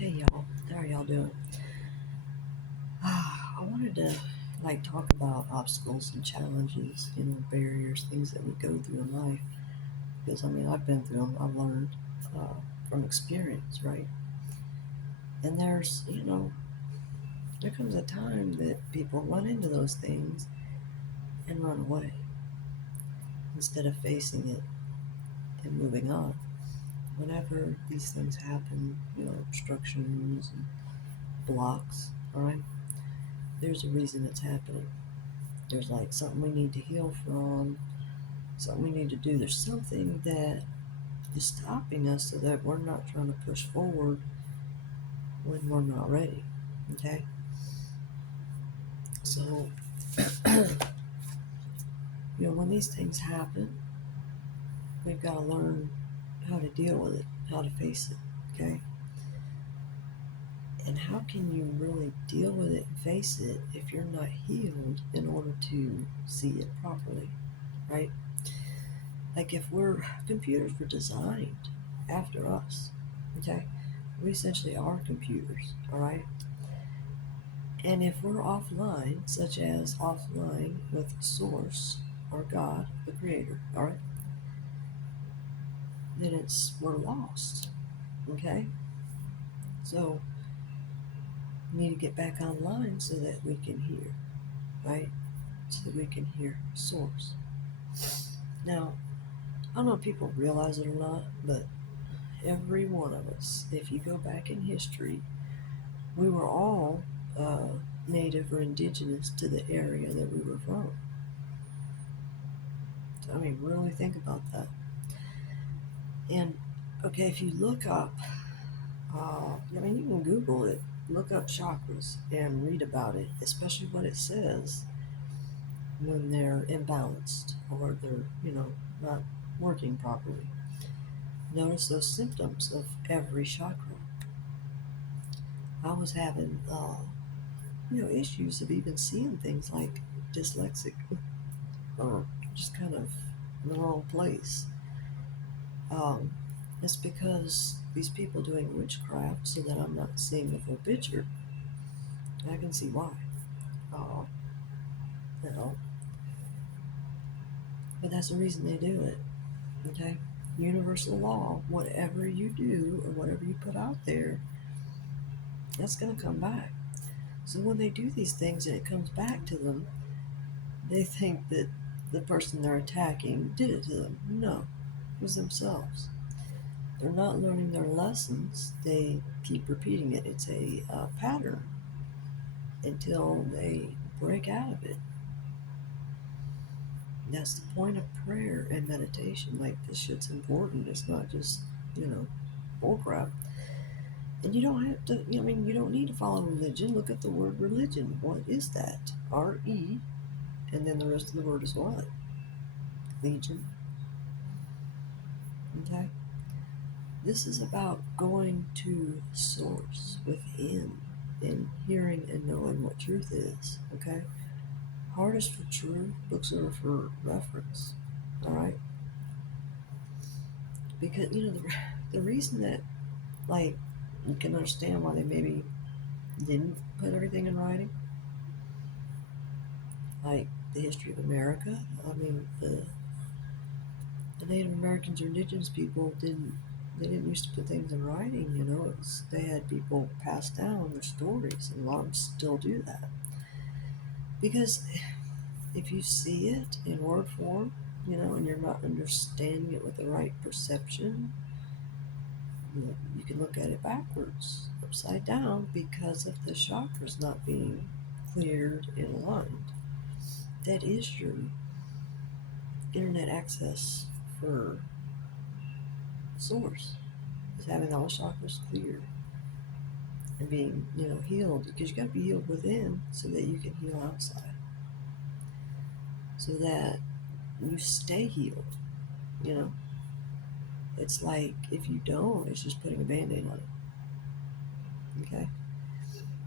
Hey y'all, how are y'all doing? I wanted to talk about obstacles and challenges, barriers, things that we go through in life. Because I've been through them. I've learned uh, from experience, right? And there comes a time that people run into those things and run away instead of facing it and moving on. Whenever these things happen, obstructions and blocks, all right, there's a reason it's happening. There's something we need to heal from, something we need to do. There's something that is stopping us so that we're not trying to push forward when we're not ready. Okay? So, when these things happen, we've got to learn how to deal with it, how to face it. Okay? And how can you really deal with it and face it if you're not healed in order to see it properly? Right? Like if computers were designed after us, okay? We essentially are computers, all right? And if we're offline, such as offline with Source or God, the Creator, all right, then we're lost, okay? So we need to get back online so that we can hear, right? So that we can hear Source. Now, I don't know if people realize it or not, but every one of us, if you go back in history, we were all uh, native or indigenous to the area that we were from. Really think about that. And okay, if you look up, you can Google it, look up chakras and read about it, especially what it says when they're imbalanced or they're, not working properly. Notice those symptoms of every chakra. I was having, issues of even seeing things like dyslexic or just kind of in the wrong place. Um, it's because these people doing witchcraft so that I'm not seeing the full picture. I can see why. Uh, you know, but that's the reason they do it. Okay? Universal law, whatever you do or whatever you put out there, that's going to come back. So when they do these things and it comes back to them, they think that the person they're attacking did it to them. No, it was themselves. They're not learning their lessons. They keep repeating it. It's a pattern until they break out of it. That's the point of prayer and meditation. Like, this shit's important. It's not just, bullcrap. And you don't have to, you don't need to follow religion. Look at the word religion. What is that? R-E, and then the rest of the word is what? Legion. Okay? This is about going to source within and hearing and knowing what truth is. Okay? Heart is for truth. Books are for reference. All right? Because, the reason that, you can understand why they maybe didn't put everything in writing, like the history of America. The Native Americans or indigenous people didn't used to put things in writing. They had people pass down their stories, and a lot of them still do that. Because if you see it in word form, and you're not understanding it with the right perception, you can look at it backwards, upside down, because of the chakras not being cleared and aligned. That is your internet access for source, is having all the chakras cleared and being, healed, because you got to be healed within so that you can heal outside, so that you stay healed. You know, it's like if you don't, it's just putting a band-aid on it. Okay?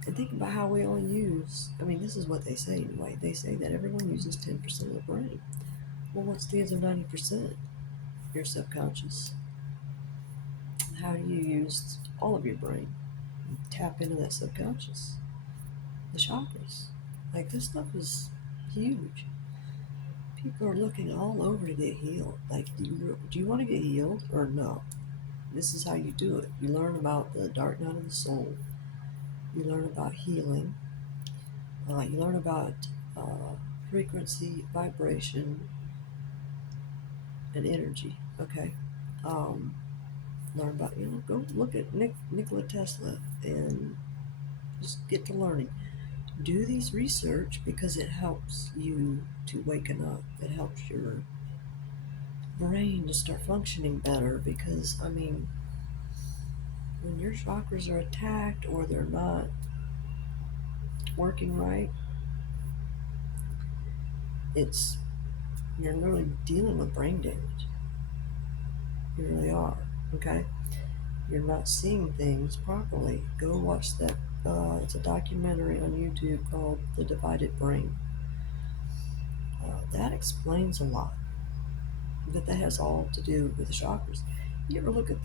And think about how we only use, this is what they say anyway. They say that everyone uses 10% of the brain. Well, what's the other 90%? Your subconscious. How do you use all of your brain? tap into that subconscious, the chakras. Like this stuff is huge. People are looking all over to get healed. Like, do you want to get healed or no? This is how you do it. You learn about the dark night of the soul. You learn about healing. You learn about frequency, vibration, and energy. Okay. Um, Learn about, go look at Nikola Tesla and just get to learning. Do these research because it helps you to waken up. It helps your brain to start functioning better because, I mean, when your chakras are attacked or they're not working right, it's you're literally dealing with brain damage. You really are. Okay? You're not seeing things properly. Go watch that. It's a documentary on YouTube called The Divided Brain. That explains a lot. But that has all to do with the chakras. You ever look at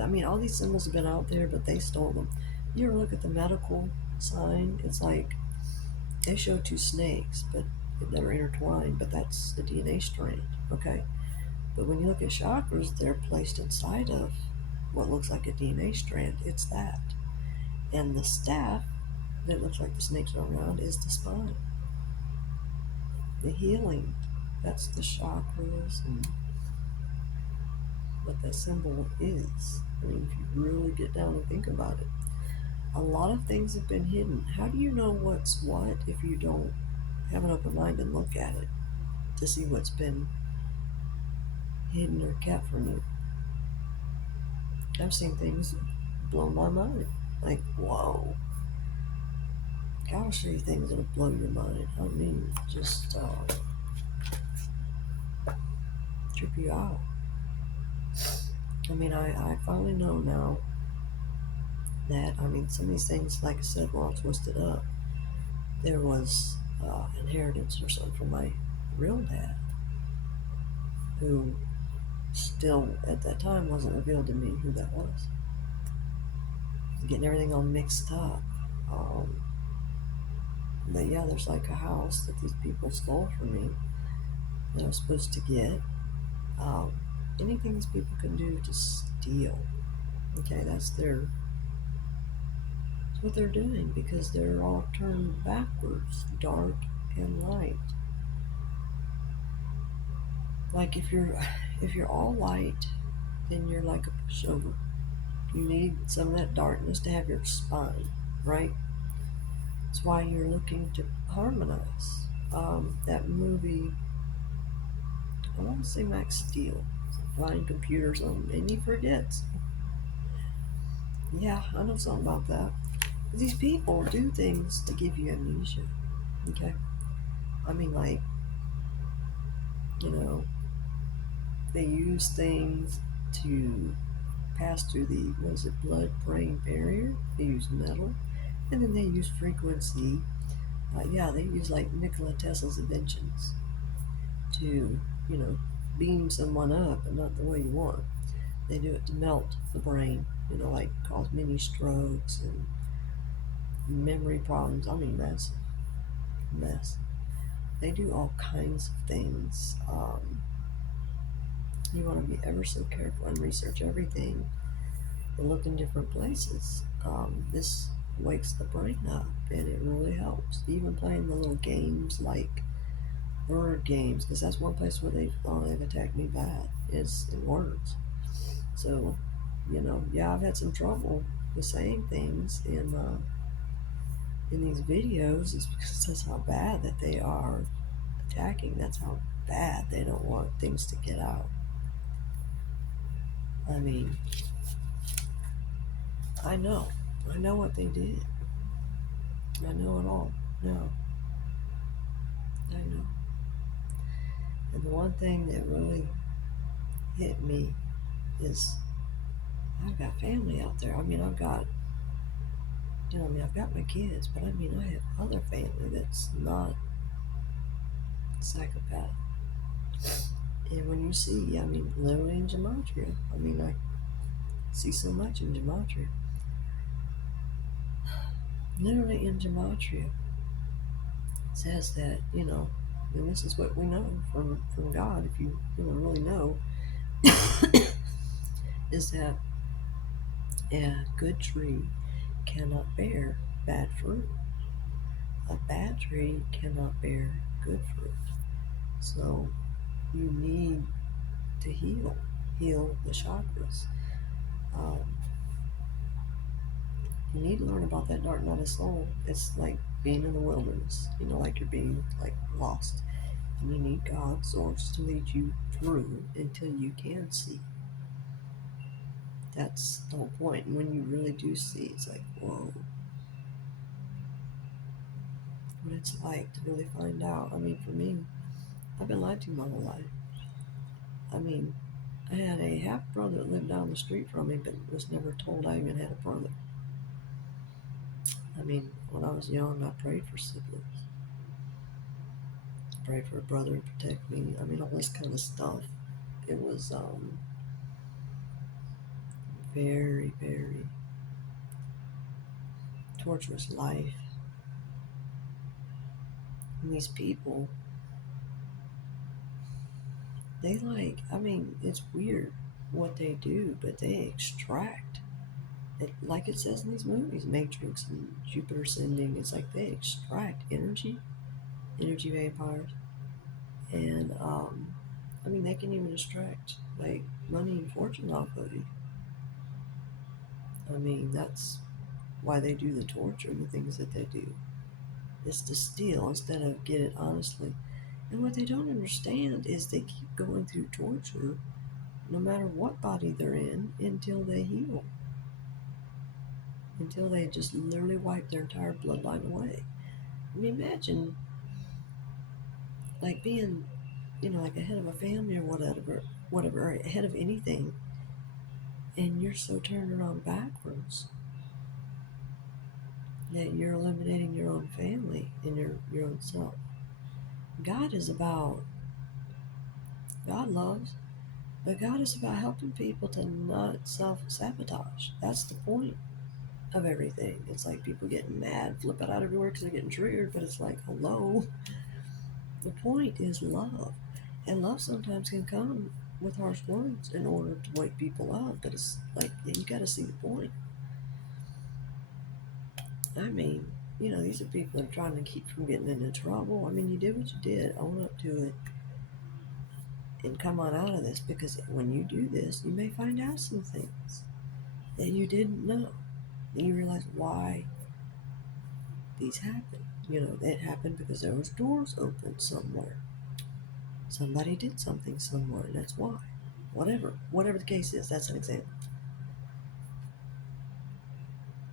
I mean, all these symbols have been out there, but they stole them. You ever look at the medical sign? It's like they show two snakes, but that are intertwined, but that's the DNA strand, okay? But when you look at chakras, they're placed inside of what looks like a DNA strand. It's that. And the staff that looks like the snakes are around is the spine. The healing, that's the chakras and what that symbol is. I mean, if you really get down and think about it, a lot of things have been hidden. How do you know what's what if you don't have an open mind and look at it to see what's been hidden or kept from you? I've seen things blow my mind. Like, whoa. God will show you things that'll blow your mind. I mean, just trip you out. I mean, I finally know now that, I mean, some of these things, like I said, were all twisted up. There was inheritance or something from my real dad, who still, at that time, wasn't revealed to me who that was. Getting everything all mixed up. But yeah, there's like a house that these people stole from me that I was supposed to get. Um, Anything these people can do to steal. Okay, that's what they're doing, because they're all turned backwards, dark and light. Like if you're all light, then you're like a pushover. You need some of that darkness to have your spine, right? That's why you're looking to harmonize. That movie, I want to say Max Steel, flying computers on, and he forgets. Yeah, I know something about that. These people do things to give you amnesia. Okay, I mean, like, you know, they use things to pass through the, what is it, blood-brain barrier. They use metal, and then they use frequency. Yeah, they use like Nikola Tesla's inventions to, you know, beam someone up, and not the way you want. They do it to melt the brain, you know, like cause mini strokes and memory problems. I mean, mess. They do all kinds of things. You want to be ever so careful and research everything and look in different places. This wakes the brain up, and it really helps. Even playing the little games like word games, because that's one place where they've attacked me bad, is in words. So, you know, yeah, I've had some trouble with saying things in these videos. Is because that's how bad that they are attacking. That's how bad they don't want things to get out. I mean, I know what they did. I know it all. No, I know. And the one thing that really hit me is I've got family out there. I mean, I've got, I've got my kids, but I mean, I have other family that's not psychopath. And when you see, I mean, literally in gematria, I mean, like see so much in gematria. Literally in gematria, it says that, and this is what we know from God, if you really know, is that a good tree cannot bear bad fruit. A bad tree cannot bear good fruit. So you need to heal the chakras. Um, you need to learn about that dark night of soul. It's like being in the wilderness, like you're being like lost. And you need God's source to lead you through until you can see. That's the whole point. And when you really do see, it's like, whoa. What it's like to really find out. I mean, for me, I've been lied to my whole life. I mean, I had a half brother that lived down the street from me, but was never told I even had a brother. I mean, when I was young, I prayed for siblings. I prayed for a brother to protect me. I mean, all this kind of stuff. It was very, very torturous life. And these people, I mean, it's weird what they do, but they extract. Like it says in these movies, Matrix and Jupiter Ascending, it's like they extract energy vampires. And, I mean, they can even extract, like, money and fortune off of you. I mean, that's why they do the torture and the things that they do. Is to steal instead of get it honestly. And what they don't understand is they keep going through torture no matter what body they're in until they heal. Until they just literally wipe their entire bloodline away. I mean, imagine like being, like a head of a family or whatever, or head of anything, and you're so turned around backwards that you're eliminating your own family and your own self. God is about, God loves, but God is about helping people to not self-sabotage. That's the point of everything. It's like people getting mad, flipping out everywhere because they're getting triggered, but it's like, hello. The point is love. And love sometimes can come with harsh words in order to wake people up, but it's like, you got to see the point. I mean, these are people that are trying to keep from getting into trouble. I mean, you did what you did, own up to it, and come on out of this, because when you do this, you may find out some things that you didn't know. And you realize why these happen. It happened because there was doors open somewhere. Somebody did something somewhere, and that's why. Whatever the case is, that's an example.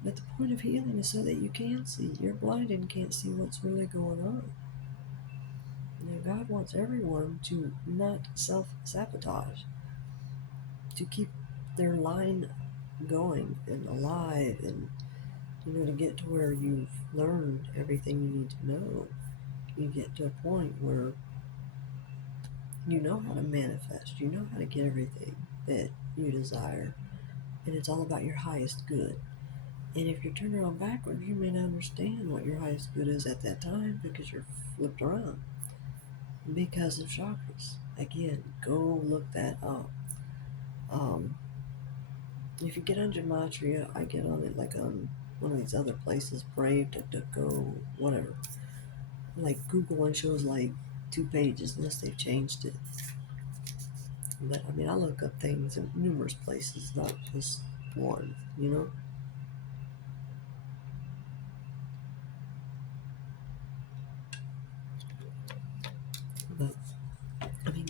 But the point of healing is so that you can see. You're blinded and can't see what's really going on. God wants everyone to not self-sabotage, to keep their line going and alive, and to get to where you've learned everything you need to know. You get to a point where you know how to manifest, you know how to get everything that you desire, and it's all about your highest good. And if you're turned around backwards, you may not understand what your highest good is at that time, because you're flipped around because of chakras. Again, go look that up. If you get on gematria, I get on it like on one of these other places, Brave, DuckDuckGo, whatever. Like Google one shows like 2 pages unless they've changed it. But I mean, I look up things in numerous places, not just one, But I mean,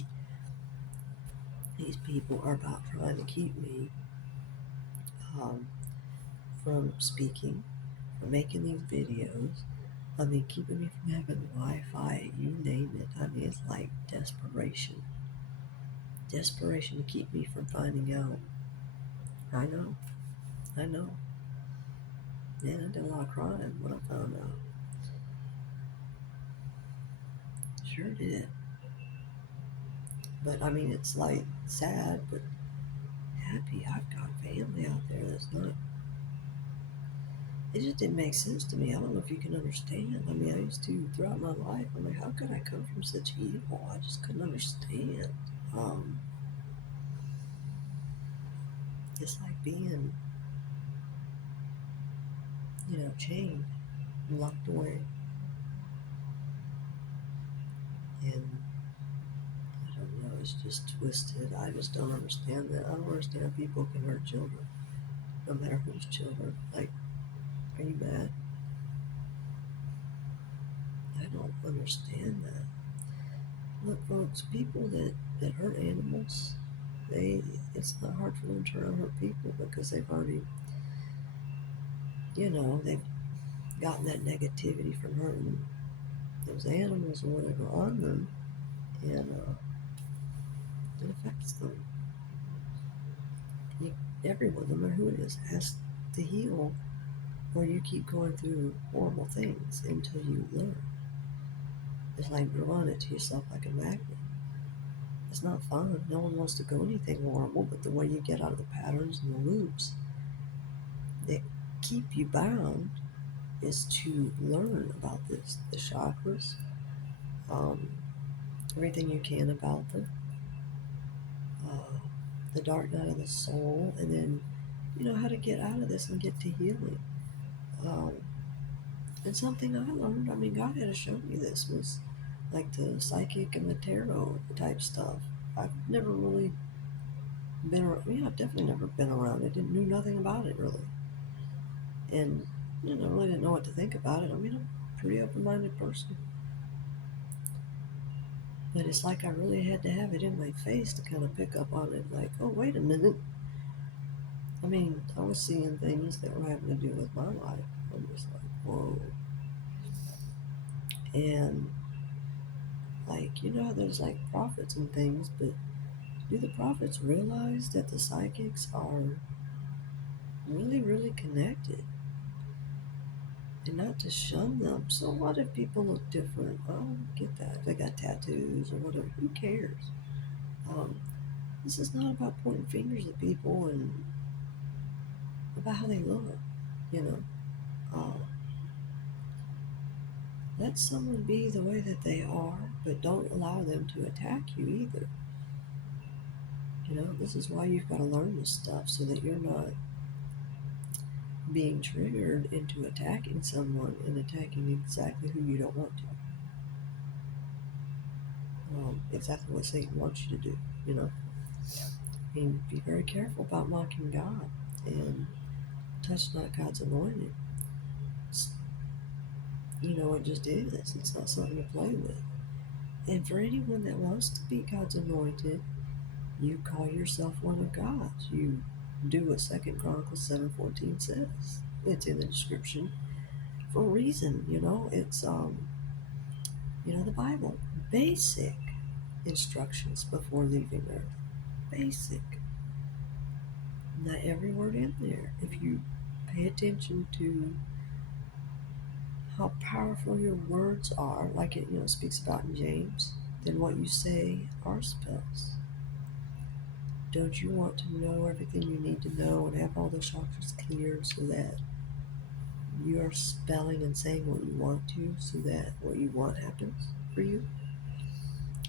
these people are about trying to keep me um, from speaking, from making these videos. I mean, keeping me from having Wi-Fi, you name it. I mean, it's like desperation. Desperation to keep me from finding out. I know. Man, I did a lot of crying when I found out. Sure did. But I mean, it's like sad, but I've got family out there that's not. It just didn't make sense to me. I don't know if you can understand. I mean, I used to throughout my life. I'm like, how could I come from such evil? I just couldn't understand. Um, it's like being, chained and locked away. And I don't know, it's just twisted. I just don't understand that. I don't understand how people can hurt children, no matter whose children. Like, are you mad? I don't understand that. Look, folks, people that hurt animals, it's not hard for them to hurt people because they've already, they've gotten that negativity from hurting those animals or whatever on them, and it affects them. Everyone, no matter who it is, has to heal, or you keep going through horrible things until you learn. It's like drawing it to yourself like a magnet. It's not fun. No one wants to go anything horrible, but the way you get out of the patterns and the loops that keep you bound is to learn about this, the chakras, um, everything you can about them, uh, the dark night of the soul, and then how to get out of this and get to healing. Um, and something I learned, I mean, God had to show me this, was like the psychic and the tarot type stuff. I've never really been around, I've definitely never been around it, knew nothing about it really. And, really didn't know what to think about it. I mean, I'm a pretty open-minded person. But it's like I really had to have it in my face to kind of pick up on it, like, oh, wait a minute. I mean, I was seeing things that were having to do with my life. I'm just like, whoa. And, like, there's like prophets and things, but do the prophets realize that the psychics are really, really connected? And not to shun them. So what if people look different? I don't get that. If they got tattoos or whatever, who cares? Um, this is not about pointing fingers at people and about how they look, you know. Let someone be the way that they are, but don't allow them to attack you either. This is why you've got to learn this stuff so that you're not being triggered into attacking someone and attacking exactly who you don't want to. Exactly what Satan wants you to do, I mean, be very careful about mocking God and touch not God's anointed. It just is. It's not something to play with. And for anyone that wants to be God's anointed, you call yourself one of God's. You do what 2 Chronicles 7:14 says. It's in the description for a reason. It's the Bible. Basic instructions before leaving Earth. Basic. Not every word in there. If you pay attention to how powerful your words are, like it speaks about in James, then what you say are spells. Don't you want to know everything you need to know and have all the chakras clear so that you are spelling and saying what you want to, so that what you want happens for you?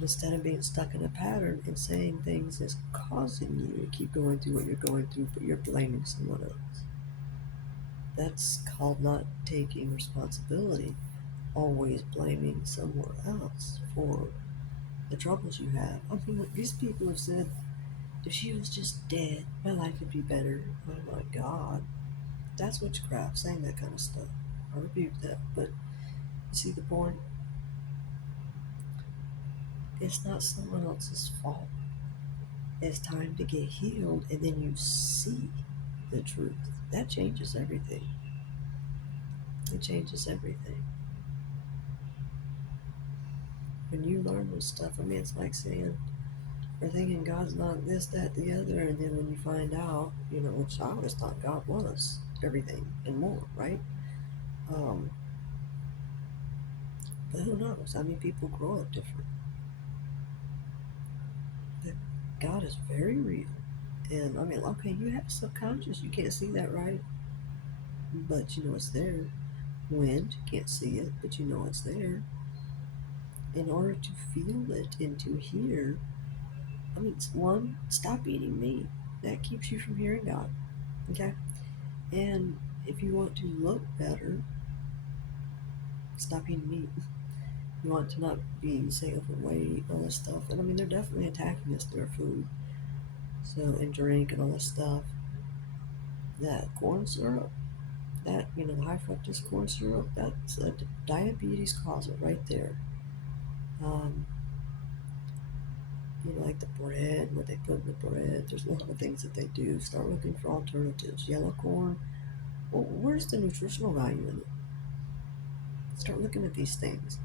Instead of being stuck in a pattern and saying things that's causing you to keep going through what you're going through, but you're blaming someone else. That's called not taking responsibility, always blaming someone else for the troubles you have. I mean, look, these people have said, if she was just dead, my life would be better. Oh my God. That's witchcraft, saying that kind of stuff. I rebuke that. But you see the point? It's not someone else's fault. It's time to get healed, and then you see the truth. That changes everything. It changes everything. When you learn this stuff, I mean, it's like saying, or thinking God's not this, that, the other, and then when you find out, which I always thought God was everything and more, right? But who knows? I mean, people grow up different. But God is very real. And I mean, okay, you have subconscious, you can't see that, right? But you know it's there. Wind, you can't see it, but you know it's there. In order to feel it and to hear, I mean, one, stop eating meat. That keeps you from hearing God. Okay? And if you want to look better, stop eating meat. You want to not be, say, overweight, all this stuff. And I mean, they're definitely attacking us through our food. So, and drink and all this stuff. That corn syrup, that, you know, the high fructose corn syrup, that's a diabetes causer right there. Um, you know, like the bread, what they put in the bread. There's a lot of things that they do. Start looking for alternatives. Yellow corn. Well, where's the nutritional value in it? Start looking at these things.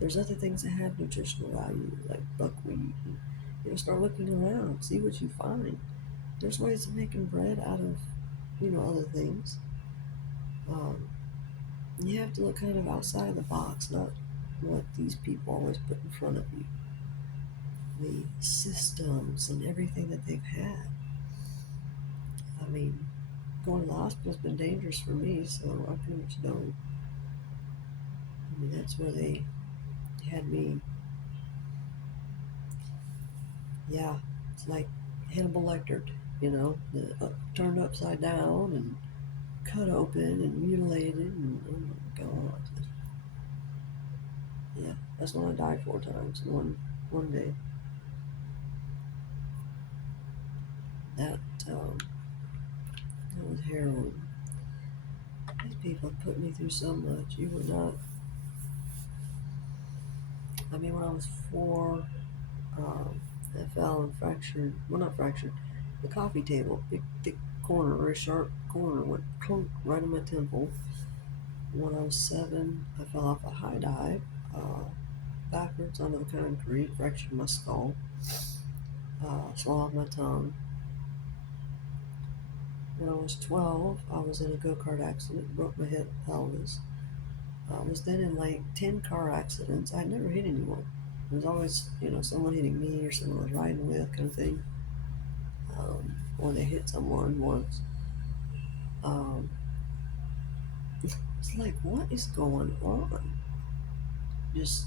There's other things that have nutritional value, like buckwheat. And, you know, start looking around, see what you find. There's ways of making bread out of, you know, other things. Um, you have to look kind of outside of the box, not what these people always put in front of you. The systems and everything that they've had. I mean, going to the hospital's been dangerous for me, so I pretty much don't. I mean, that's where they had me. Yeah, it's like Hannibal Lecter, you know, turned upside down and cut open and mutilated, and oh my god, yeah, that's when I died 4 times in one day. That that was heroin. These people put me through so much. You would not. I mean, when I was 4, I fell and fractured. Well, not fractured. The coffee table, big thick corner, very sharp corner, went clunk right in my temple. When I was 7, I fell off a high dive, backwards onto the concrete, fractured my skull, swallowed my tongue. When I was 12, I was in a go-kart accident, broke my hip pelvis. I was then in like 10 car accidents. I never hit anyone. It was always, you know, someone hitting me or someone I was riding with, kind of thing. Or they hit someone once. Um, it's like, what is going on? Just,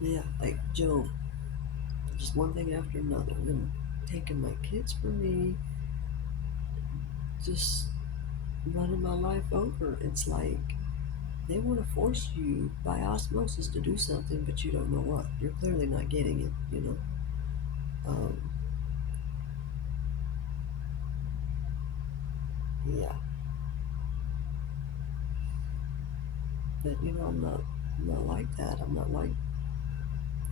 yeah, like Job, just one thing after another. Them taking my kids from me, just running my life over. It's like they want to force you by osmosis to do something, but you don't know what. You're clearly not getting it, you know. Um, yeah, but you know, I'm not like that. I'm not like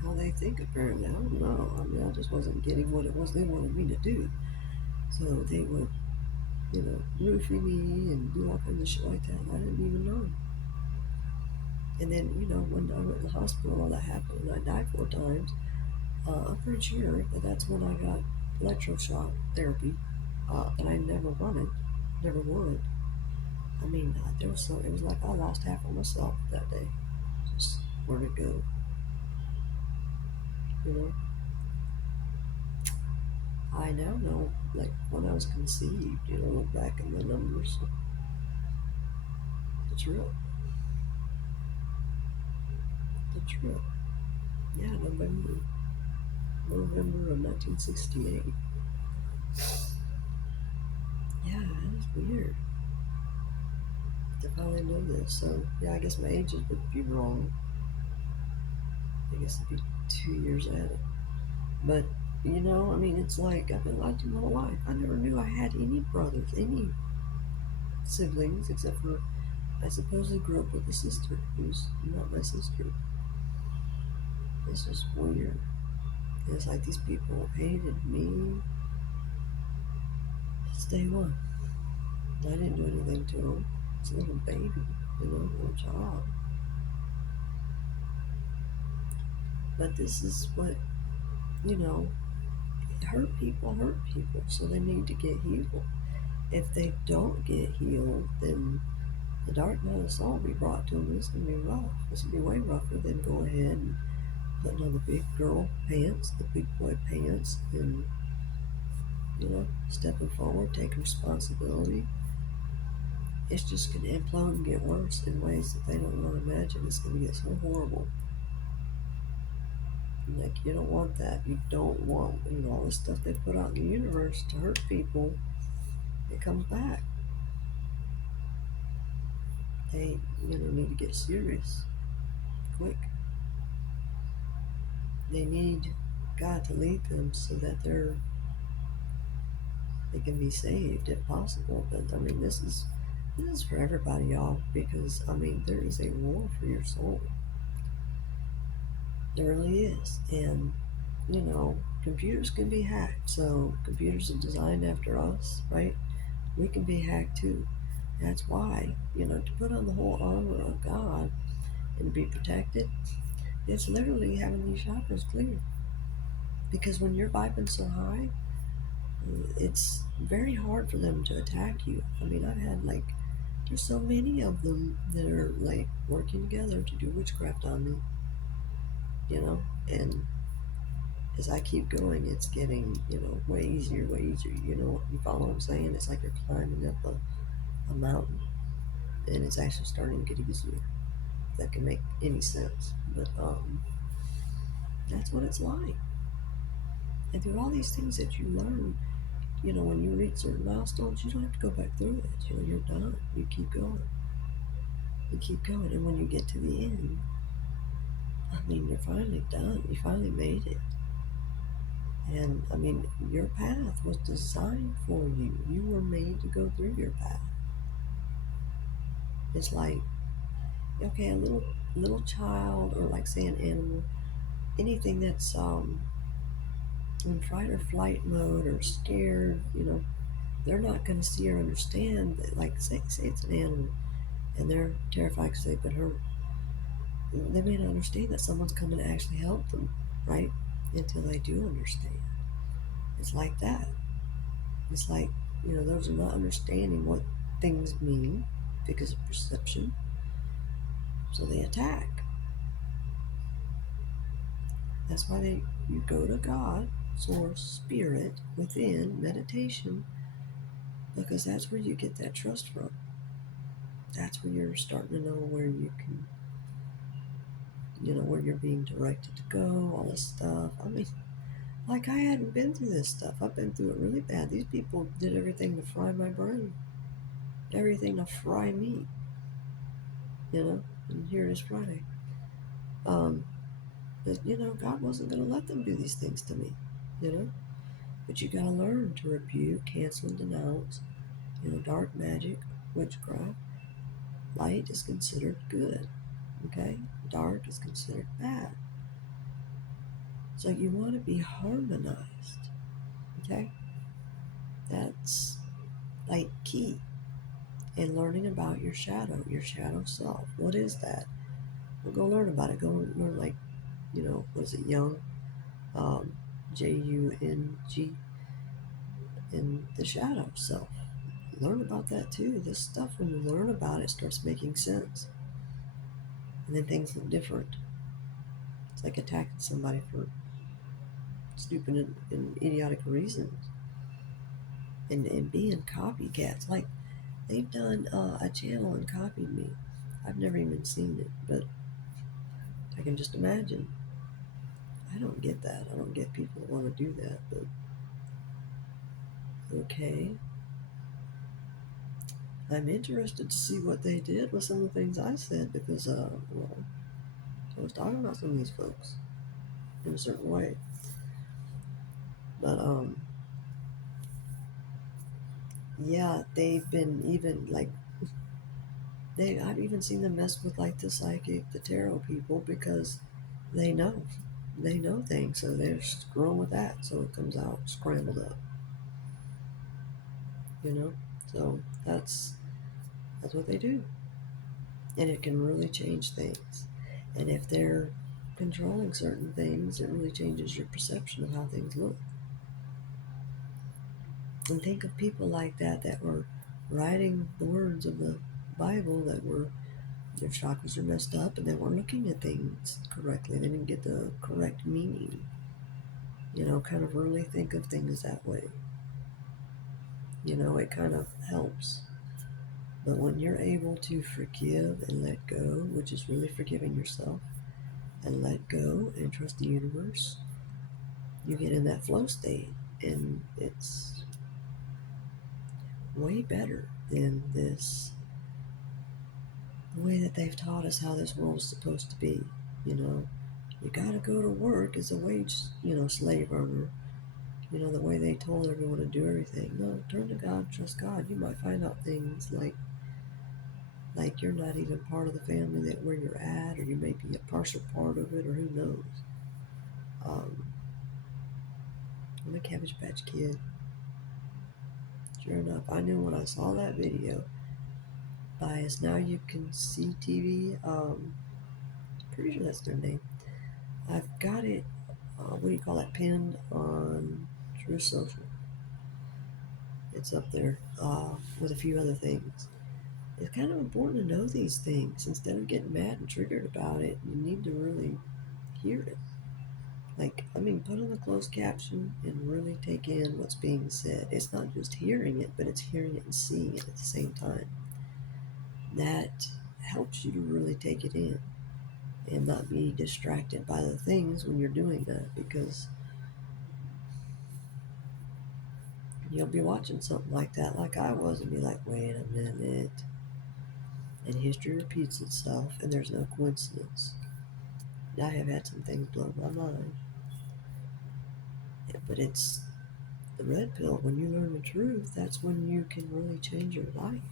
how they think. Apparently, I don't know. I mean, I just wasn't getting what it was they wanted me to do. So they would, you know, roofie me and do all kinds of shit like that. I didn't even know. And then, you know, when I went to the hospital, all that happened, and I died 4 times. I'm pretty sure that that's when I got electroshock therapy that I never wanted, never would. I mean, there was so it was like I lost half of myself that day. Just where to go, you know. I now know, like when I was conceived, you know, look back in the numbers. It's real. It's real. Yeah, November of 1968. Yeah, it's weird to finally know this. So yeah, I guess my ages would be wrong. I guess it'd be 2 years at it. But you know, I mean, it's like I've been lied to my whole life. I never knew I had any brothers, any siblings, except for I supposedly grew up with a sister who's not my sister. It's just weird. It's like these people hated me since day one. I didn't do anything to them. It's a little baby, you know, little child. But this is what, you know, hurt people, so they need to get healed. If they don't get healed, then the dark night of soul will be brought to them. It's going to be rough. It's going to be way rougher than go ahead and putting on the big girl pants, the big boy pants, and stepping forward, taking responsibility. It's just going to implode and get worse in ways that they don't want to imagine. It's going to get so horrible. Like, you don't want that. You don't want, all this stuff they put out in the universe to hurt people. It comes back. They, need to get serious quick. They need God to lead them so that they can be saved if possible. But this is for everybody, y'all, because there is a war for your soul. There really is. And computers can be hacked. So computers are designed after us, right? We can be hacked too. That's why, to put on the whole armor of God and be protected, it's literally having these chakras clear. Because when you're vibing so high, it's very hard for them to attack you. I've had there's so many of them that are working together to do witchcraft on me, and as I keep going, it's getting, way easier, way easier. You follow what I'm saying? It's like you're climbing up a mountain, and it's actually starting to get easier. If that can make any sense. But that's what it's like. And through all these things that you learn, when you reach certain milestones, you don't have to go back through it. You're done. You keep going. You keep going. And when you get to the end, you're finally done. You finally made it. And your path was designed for you. You were made to go through your path. It's like, okay, a little child, or like say an animal, anything that's in fight or flight mode or scared, they're not going to see or understand that. Like say it's an animal and they're terrified because they've been hurt. They may not understand that someone's coming to actually help them, right? Until they do understand. It's like that. It's like, those are not understanding what things mean because of perception. So they attack. That's why you go to God, source, spirit, within, meditation, because that's where you get that trust from. That's where you're starting to know where you can, where you're being directed to go, all this stuff. Like I hadn't been through this stuff. I've been through it really bad. These people did everything to fry my brain. Everything to fry me. And here it is Friday. But God wasn't going to let them do these things to me. But you got to learn to rebuke, cancel, and denounce. Dark magic, witchcraft. Light is considered good. Okay? Dark is considered bad. So you want to be harmonized. Okay? That's like key in learning about your shadow self. What is that? Well, go learn about it. Go learn, was it Jung? Jung, in the shadow self. Learn about that too. This stuff, when you learn about it, starts making sense. And then things look different. It's like attacking somebody for stupid and idiotic reasons. And being copycats. Like, they've done a channel and copied me. I've never even seen it, but I can just imagine. I don't get that. I don't get people that want to do that, but okay. I'm interested to see what they did with some of the things I said because, I was talking about some of these folks in a certain way. But, yeah, they've been even I've even seen them mess with the psychic, the tarot people, because they know. They know things, so they're screwing with that, so it comes out scrambled up. So that's what they do. And it can really change things. And if they're controlling certain things, it really changes your perception of how things look. And think of people like that were writing the words of the Bible that were, their chakras are messed up and they weren't looking at things correctly. They didn't get the correct meaning. Kind of really think of things that way. It kind of helps. But when you're able to forgive and let go, which is really forgiving yourself, and let go and trust the universe, you get in that flow state. And it's way better than the way that they've taught us how this world is supposed to be. You know, you gotta go to work as a wage, slave earner. The way they told everyone to do everything. No, turn to God, trust God. You might find out things like you're not even part of the family that where you're at, or you may be a partial part of it, or who knows. Um, I'm a Cabbage Patch Kid. Sure enough, I knew when I saw that video by Is Now You Can See TV. Pretty sure that's their name. I've got it. What do you call that? Pinned on True Social. It's up there with a few other things. It's kind of important to know these things instead of getting mad and triggered about it. You need to really hear it. Put on a closed caption and really take in what's being said. It's not just hearing it, but it's hearing it and seeing it at the same time. That helps you to really take it in and not be distracted by the things when you're doing that, because you'll be watching something like that, like I was, and be like, wait a minute. And history repeats itself, and there's no coincidence. I have had some things blow my mind. Yeah, but it's the red pill. When you learn the truth, that's when you can really change your life.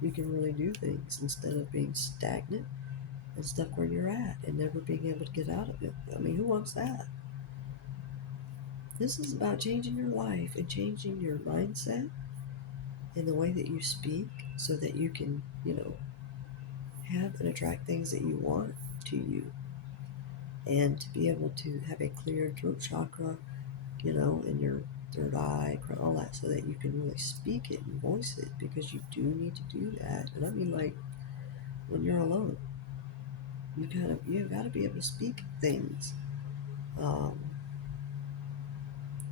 You can really do things instead of being stagnant and stuck where you're at and never being able to get out of it. Who wants that? This is about changing your life and changing your mindset and the way that you speak so that you can, have and attract things that you want to you. And to be able to have a clear throat chakra, in your third eye, all that, so that you can really speak it and voice it, because you do need to do that. And like when you're alone, you got to be able to speak things, or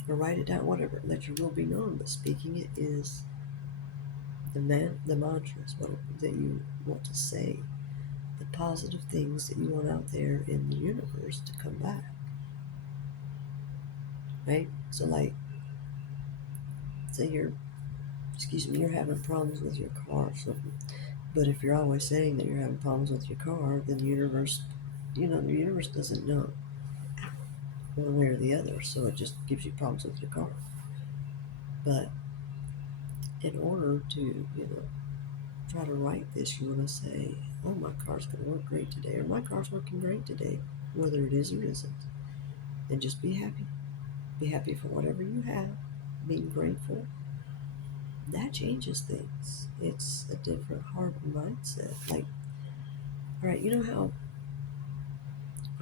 write it down, whatever. Let your will be known. But speaking it is the mantras, what that you want to say, the positive things that you want out there in the universe to come back. Right? So, like, say you're having problems with your car or something. But if you're always saying that you're having problems with your car, then the universe doesn't know one way or the other, so it just gives you problems with your car. But in order to, try to write this, you want to say, oh, my car's going to work great today, or my car's working great today, whether it is or isn't. And just be happy. Be happy for whatever you have, being grateful. That changes things. It's a different heart and mindset. Like, all right, you know how,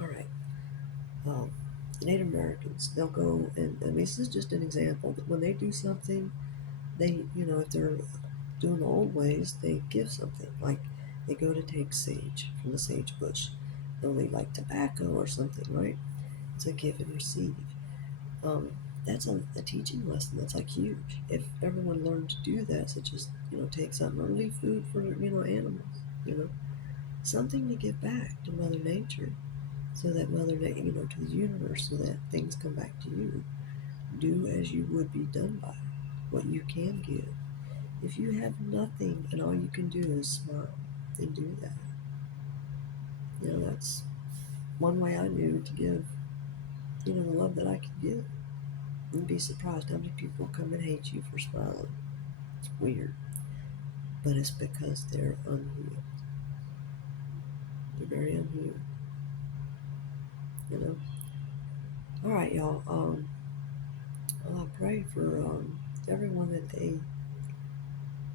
all right, Native Americans, they'll go and this is just an example, but when they do something, they, if they're doing the old ways, they give something. Like, they go to take sage from the sage bush. They'll leave like tobacco or something, right? It's a give and receive. That's a teaching lesson that's like huge. If everyone learned to do that, such as, take something or leave food for, animals, something to give back to Mother Nature, so that to the universe, so that things come back to you. Do as you would be done by, what you can give. If you have nothing and all you can do is smile, then do that. That's one way I knew to give, the love that I could give. You'd be surprised how many people come and hate you for smiling. It's weird. But it's because they're unhealed. They're very unhealed. All right, y'all. I pray for everyone that they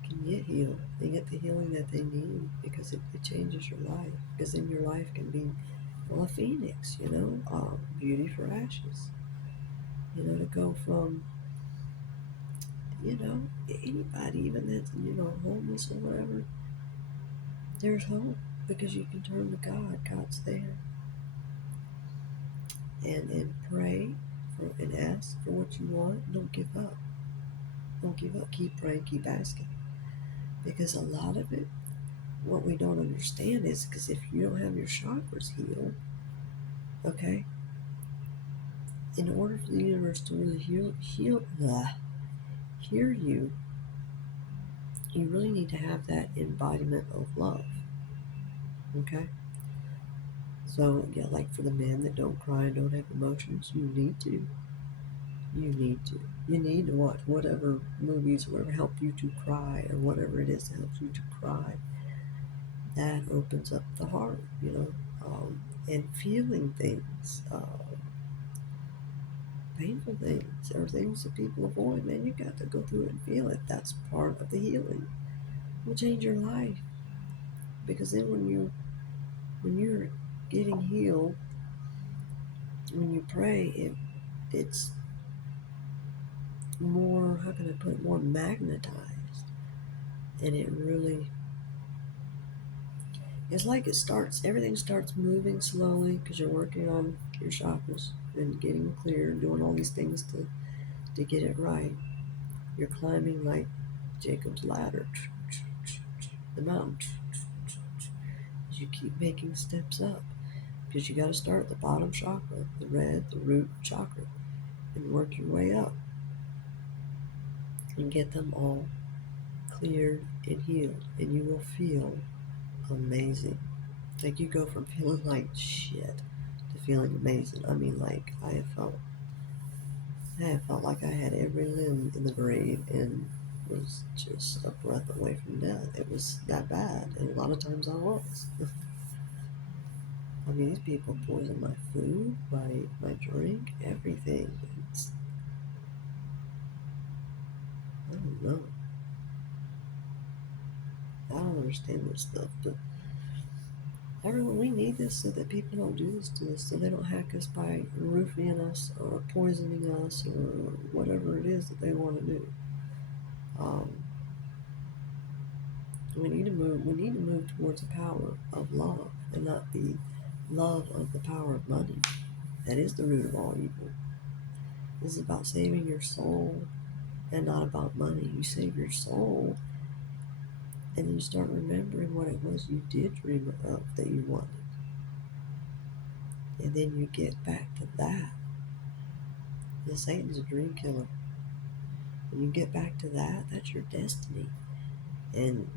can get healed. They get the healing that they need, because it changes your life. Because then your life can be a phoenix, beauty for ashes. To go from, anybody, even that's, homeless or whatever, there's hope, because you can turn to God. God's there. And pray for and ask for what you want. Don't give up. Don't give up. Keep praying. Keep asking. Because a lot of it, what we don't understand is because if you don't have your chakras healed, okay, in order for the universe to really hear you, you really need to have that embodiment of love. Okay? So, yeah, like for the men that don't cry and don't have emotions, you need to. You need to. You need to watch whatever movies, whatever help you to cry, or whatever it is that helps you to cry. That opens up the heart, and feeling things, painful things, or things that people avoid. Man, you got to go through it and feel it. That's part of the healing. It will change your life because then when you're getting healed, when you pray, it's more, how can I put it, more magnetized, and it really, it's like everything starts moving slowly because you're working on your chakras and getting clear, doing all these things to get it right. You're climbing like Jacob's ladder, the mountain, as you keep making steps up, because you got to start at the bottom chakra, the red, the root chakra, and work your way up and get them all cleared and healed, and you will feel amazing. Like you go from feeling like shit to feeling amazing. I mean, like I have felt like I had every limb in the grave and was just a breath away from death. It was that bad, and a lot of times I was. I mean, these people poison my food, my drink, everything. It's, I don't know. I don't understand this stuff, but everyone, we need this so that people don't do this to us, so they don't hack us by roofing us or poisoning us or whatever it is that they want to do. Um, we need to move. We need to move towards the power of love and not the love of the power of money. That is the root of all evil. This is about saving your soul and not about money. You save your soul, and then you start remembering what it was you did dream of that you wanted. And then you get back to that. And Satan's a dream killer. When you get back to that, that's your destiny. And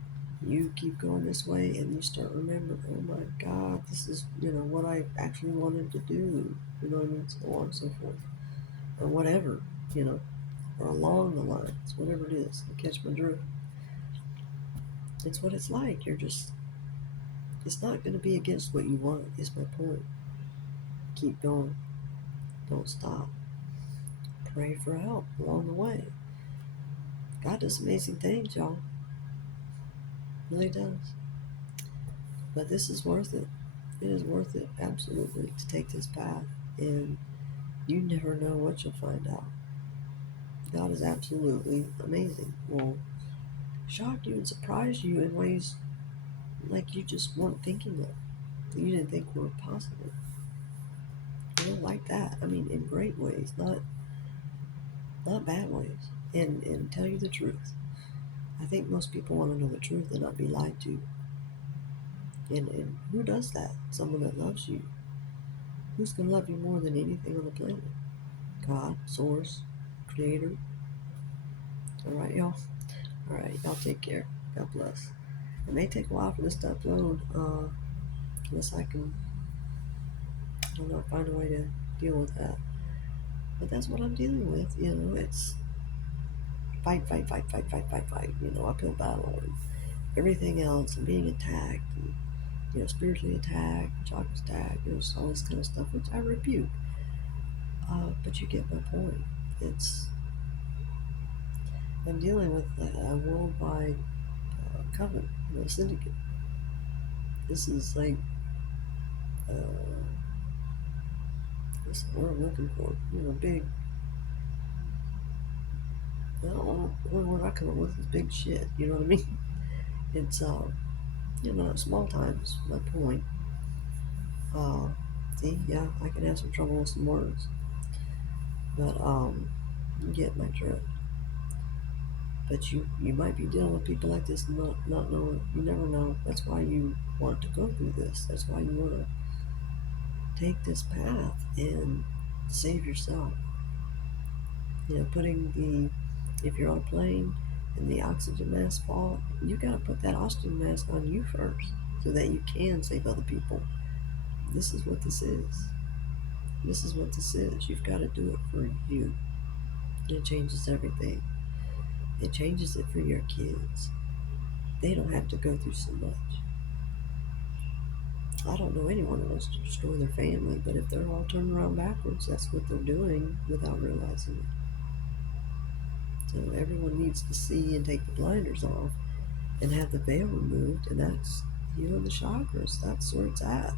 you keep going this way and you start remembering, oh my God, this is, what I actually wanted to do. You know what I mean? So on and so forth. Or whatever, or along the lines, whatever it is. You catch my drift. It's what it's like. It's not going to be against what you want, is my point. Keep going. Don't stop. Pray for help along the way. God does amazing things, y'all. Really does. But this is worth it. It is worth it, absolutely, to take this path. And you never know what you'll find out. God is absolutely amazing. Will shock you and surprise you in ways like you just weren't thinking of, that you didn't think were possible. Like that. I mean, in great ways, not bad ways. And tell you the truth. I think most people want to know the truth and not be lied to. And who does that? Someone that loves you. Who's going to love you more than anything on the planet? God, Source, Creator. All right, y'all. All right, y'all take care. God bless. It may take a while for this to upload, unless I can, I don't know, find a way to deal with that. But that's what I'm dealing with. It's fight, fight, fight, fight, fight, fight, fight. Uphill battle and everything else, and being attacked, and spiritually attacked, chakras attacked, all this kind of stuff, which I rebuke. But you get my point. I'm dealing with a worldwide coven, syndicate. This is like, what's the word I'm looking for? Big. Well, what word I come up with is big shit. You know what I mean? It's small times. My point. See, yeah, I can have some trouble with some words, but you get my drift. But you might be dealing with people like this and not knowing. You never know. That's why you want to go through this. That's why you want to take this path and save yourself. Putting if you're on a plane and the oxygen mask fall, you got to put that oxygen mask on you first so that you can save other people. This is what this is. This is what this is. You've got to do it for you. It changes everything. It changes it for your kids. They don't have to go through so much. I don't know anyone who wants to destroy their family, but if they're all turned around backwards, that's what they're doing without realizing it. So everyone needs to see and take the blinders off and have the veil removed, and that's healing the chakras. That's where it's at.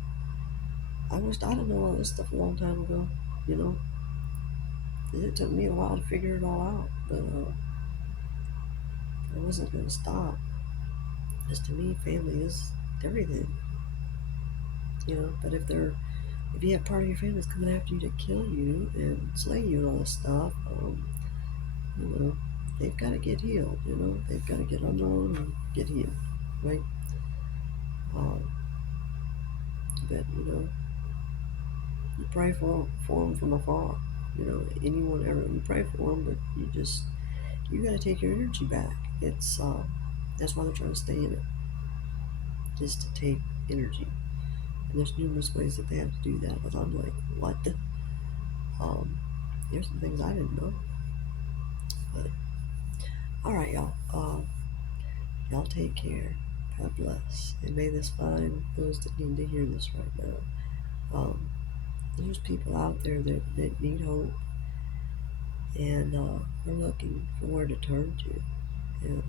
I wished I'd have known all this stuff a long time ago. You know, it took me a while to figure it all out, but I wasn't going to stop. Because to me, family is everything. But if you have part of your family that's coming after you to kill you and slay you and all this stuff, you know, they've got to get healed. They've got to get unknown and get healed, right? Um, but you pray for them from afar. Anyone ever you pray for them, but you got to take your energy back. It's that's why they're trying to stay in it, just to take energy. And there's numerous ways that they have to do that. But I'm like, what the? There's some things I didn't know. But all right, y'all. Y'all take care. God bless, and may this find those that need to hear this right now. There's people out there that need hope, and are looking for where to turn to. And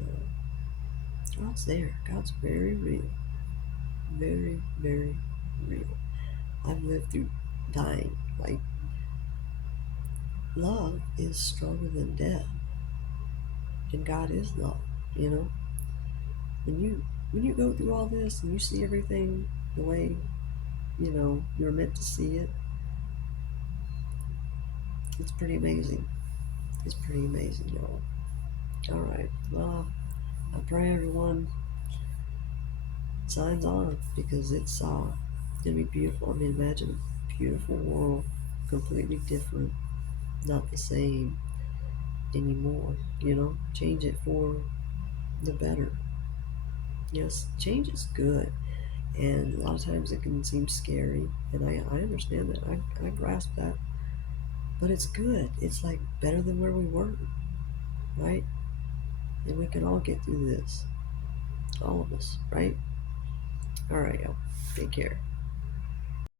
God's there. God's very real. Very, very real. I've lived through dying. Like, love is stronger than death. And God is love, you know? When you go through all this and you see everything the way, you're meant to see it, it's pretty amazing. It's pretty amazing, y'all. All right. Well, I pray everyone signs on, because it's gonna be beautiful. I mean, imagine a beautiful world, completely different, not the same anymore. Change it for the better. Yes, change is good, and a lot of times it can seem scary, and I understand that. I grasp that, but it's good. It's like better than where we were, right? And we can all get through this, all of us, right? All right, y'all. Take care.